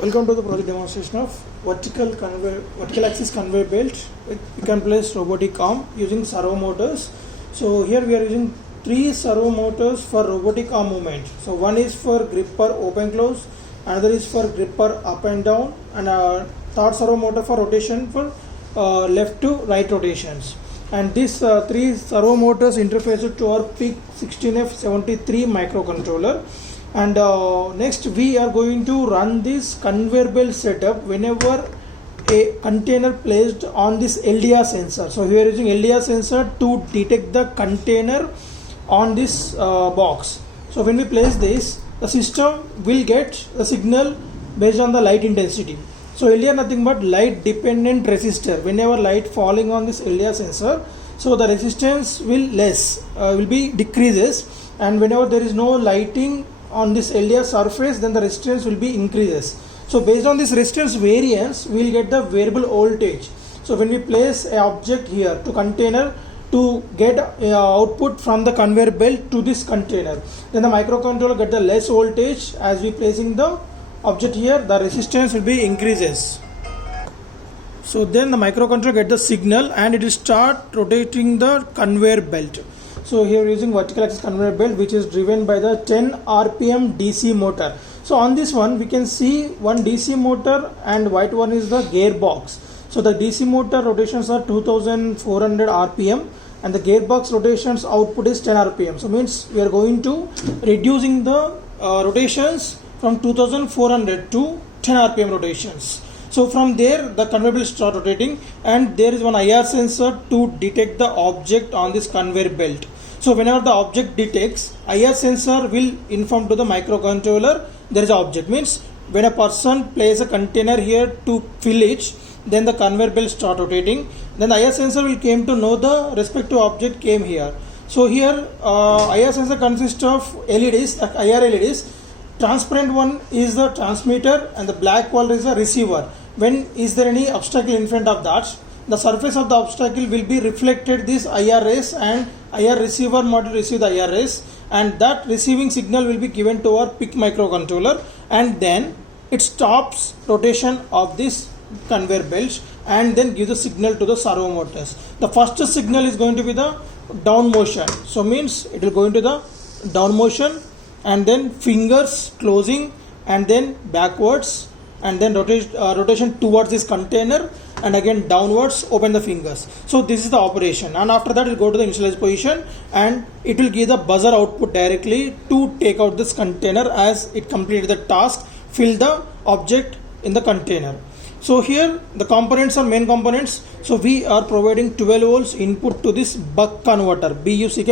Welcome to the project demonstration of vertical axis conveyor belt. You can place robotic arm using servo motors. So here we are using 3 servo motors for robotic arm movement. So one is for gripper open close, another is for gripper up and down, and third servo motor for rotation for left to right rotations. And these 3 servo motors interface to our PIC 16F73 microcontroller. And next we are going to run this conveyor belt setup whenever a container placed on this Ldr sensor. So we are using Ldr sensor to detect the container on this box. So when we place this, the system will get the signal based on the light intensity. So Ldr nothing but light dependent resistor. Whenever light falling on this Ldr sensor, so the resistance will be decreases, and whenever there is no lighting on this Ldr surface, then the resistance will be increases. So based on this resistance variance, we will get the variable voltage. So when we place a object here to container to get output from the conveyor belt to this container, then the microcontroller get the less voltage. As we placing the object here, the resistance will be increases. So then the microcontroller get the signal and it will start rotating the conveyor belt. So here we are using vertical axis conveyor belt, which is driven by the 10 RPM DC motor. So on this one we can see one DC motor and white one is the gearbox. So the DC motor rotations are 2400 RPM and the gearbox rotations output is 10 RPM. So means we are going to reducing the rotations from 2400 to 10 RPM rotations. So from there the conveyor belt start rotating, and there is one IR sensor to detect the object on this conveyor belt. So whenever the object detects, IR sensor will inform to the microcontroller there is an object. Means when a person places a container here to fill it, then the conveyor belt start rotating. Then the IR sensor will came to know the respective object came here. So here IR sensor consists of LEDs, IR LEDs. Transparent one is the transmitter and the black one is the receiver. When is there any obstacle in front of that, the surface of the obstacle will be reflected this IR rays, and IR receiver module receive the IR rays, and that receiving signal will be given to our PIC microcontroller, and then it stops rotation of this conveyor belt and then give the signal to the servo motors. The first signal is going to be the down motion. So means it will go into the down motion, and then fingers closing, and then backwards, and then rotation towards this container, and again downwards, open the fingers. So this is the operation, and after that it will go to the initialized position and it will give the buzzer output directly to take out this container as it completed the task, fill the object in the container. So here the components are main components. So we are providing 12 volts input to this buck converter,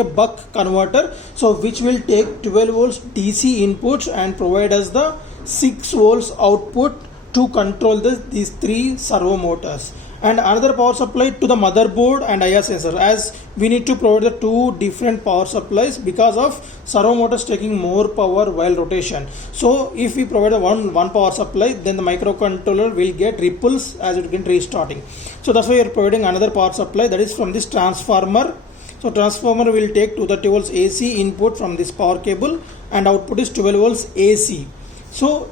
buck converter, so which will take 12 volts DC inputs and provide us the 6 volts output to control these 3 servo motors, and another power supply to the motherboard and IR sensor, as we need to provide the 2 different power supplies because of servo motors taking more power while rotation. So if we provide a one power supply, then the microcontroller will get ripples as it gets restarting. So that's why we are providing another power supply, that is from this transformer. So transformer will take 230 volts AC input from this power cable, and output is 12 volts AC. So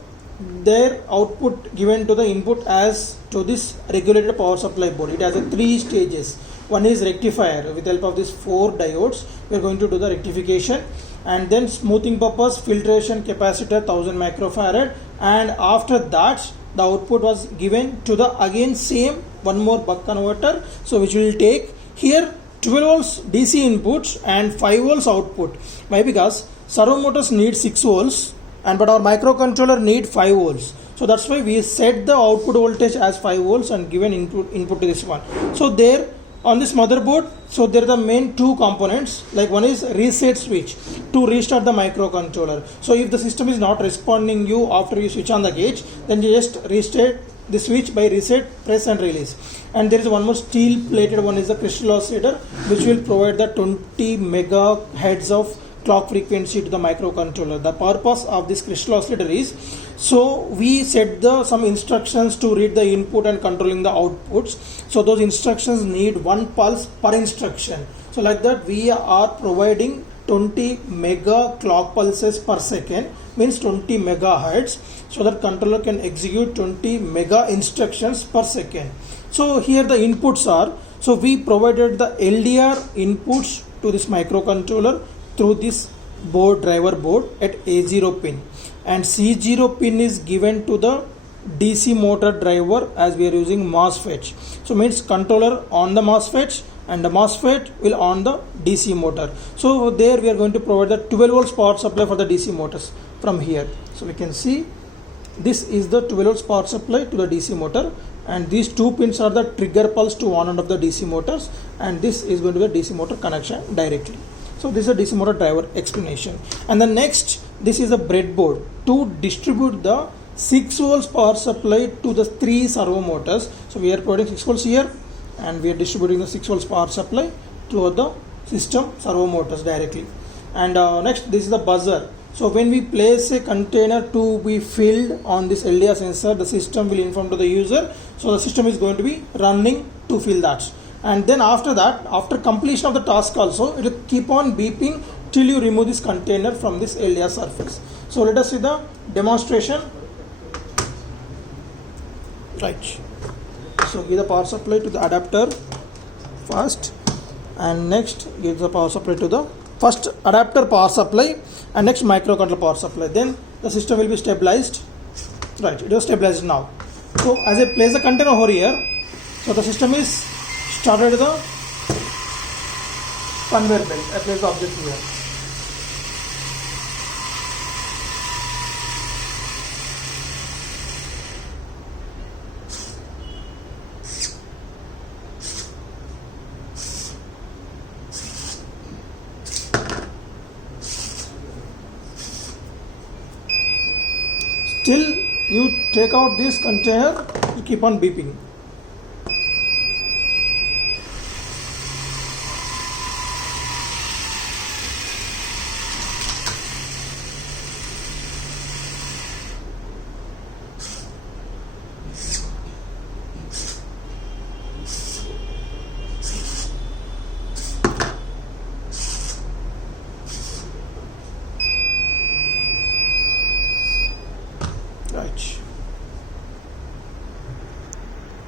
their output given to the input as to this regulated power supply board. It has a 3 stages. One is rectifier. With the help of these 4 diodes, we are going to do the rectification, and then smoothing purpose, filtration capacitor 1000 microfarad, and after that the output was given to the again same one more buck converter, so which will take here 12 volts DC inputs and 5 volts output. Why? Because servo motors need 6 volts but our microcontroller need 5 volts. So that's why we set the output voltage as 5 volts and given input to this one. So there on this motherboard, so there are the main 2 components, like one is reset switch to restart the microcontroller. So if the system is not responding you after you switch on the gauge, then you just reset the switch by reset, press and release. And there is one more steel plated one is the crystal oscillator, which will provide the 20 megahertz of clock frequency to the microcontroller. The purpose of this crystal oscillator is, so we set some instructions to read the input and controlling the outputs. So those instructions need 1 pulse per instruction. So like that we are providing 20 mega clock pulses per second means 20 megahertz, so that controller can execute 20 mega instructions per second. So here the inputs are, so we provided the LDR inputs to this microcontroller through this board, driver board at A0 pin, and C0 pin is given to the DC motor driver as we are using MOSFET. So means controller on the MOSFET and the MOSFET will on the DC motor. So there we are going to provide the 12 volts power supply for the DC motors from here. So we can see this is the 12 volts power supply to the DC motor, and these two pins are the trigger pulse to one end of the DC motors, and this is going to be the DC motor connection directly. So this is a DC motor driver explanation. And the next, this is a breadboard to distribute the 6 volts power supply to the 3 servo motors. So we are providing 6 volts here, and we are distributing the 6 volts power supply to the system servo motors directly. And next, this is the buzzer. So when we place a container to be filled on this Ldr sensor, the system will inform to the user. So the system is going to be running to fill that. And then after that, after completion of the task also, it will keep on beeping till you remove this container from this Ldr surface. So let us see the demonstration. Right. So give the power supply to the adapter first, and next give the power supply to the first adapter power supply, and next microcontroller power supply. Then the system will be stabilized. Right, it is stabilized now. So as I place the container over here, so the system is started the conveyor belt. I place the object here. Till you take out this container, you keep on beeping. Right.